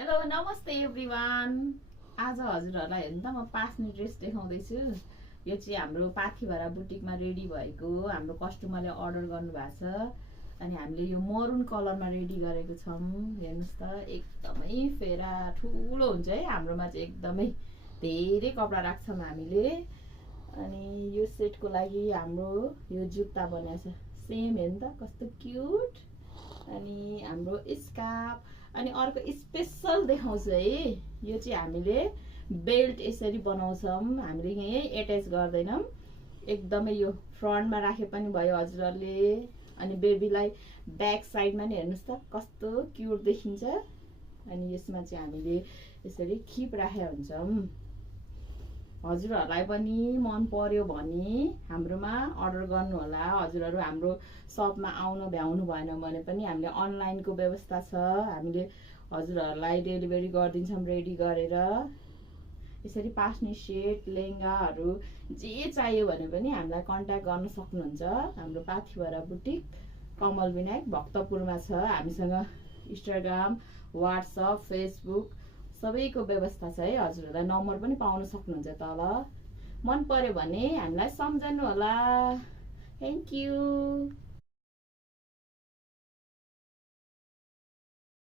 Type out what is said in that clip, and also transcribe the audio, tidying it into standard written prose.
Hello नमस्ते everyone. आज हजुरहरूलाई हेर्नु त म पास्ने ड्रेस देखाउँदैछु। यो चाहिँ हाम्रो पाथिभरा बुटिकमा रेडी भएको हाम्रो कस्टमरले अर्डर गर्नु भएको छ अनि हामीले यो मरुन कलरमा रेडी गरेको छौँ। हेर्नुस् त एकदमै फेरा ठुलो हुन्छ है। हाम्रोमा चाहिँ एकदमै धेरै कपडा राख्छौँ हामीले। अनि यो सेटको लागि हाम्रो यो जुत्ता बनाएको छ सेम। हेर्नु त कस्तो क्युट। अनि हाम्रो स्कार्फ अनि अर्को स्पेशल देखाउँछु है। यो चाहिँ हामीले बेल्ट यसरी बनाउँछौँ। हामीले यहीँ एट्याच गर्दैनौँ। एकदमै यो फ्रन्टमा राखे पनि भयो हजुरहरूले। अनि बेबीलाई ब्याक साइडमा नि हेर्नुहोस् त कस्तो क्युट देखिन्छ। अनि यसमा चाहिँ हामीले यसरी खिप राखेका हुन्छौँ। हजुरहरूलाई पनि मन पर्यो भने हाम्रोमा अर्डर गर्नु होला। हजुरहरू हाम्रो सपमा आउन भ्याउनु भएन भने पनि हामीले अनलाइनको व्यवस्था छ। हामीले हजुरहरूलाई डेलिभरी गरिदिन्छौँ रेडी गरेर। यसरी पास्ने सेट लेहेङ्गाहरू जे चाहियो भने पनि हामीलाई कन्ट्याक्ट गर्न सक्नुहुन्छ। हाम्रो पाथिभरा बुटिक कमल विनायक भक्तपुरमा छ। हामीसँग इन्स्टाग्राम, व्हाट्सएप, फेसबुक सबैको व्यवस्था छ है। हजुरहरूलाई नम्बर पनि पाउन सक्नुहुन्छ तल। मन पर्यो भने हामीलाई सम्झनु होला। Thank you.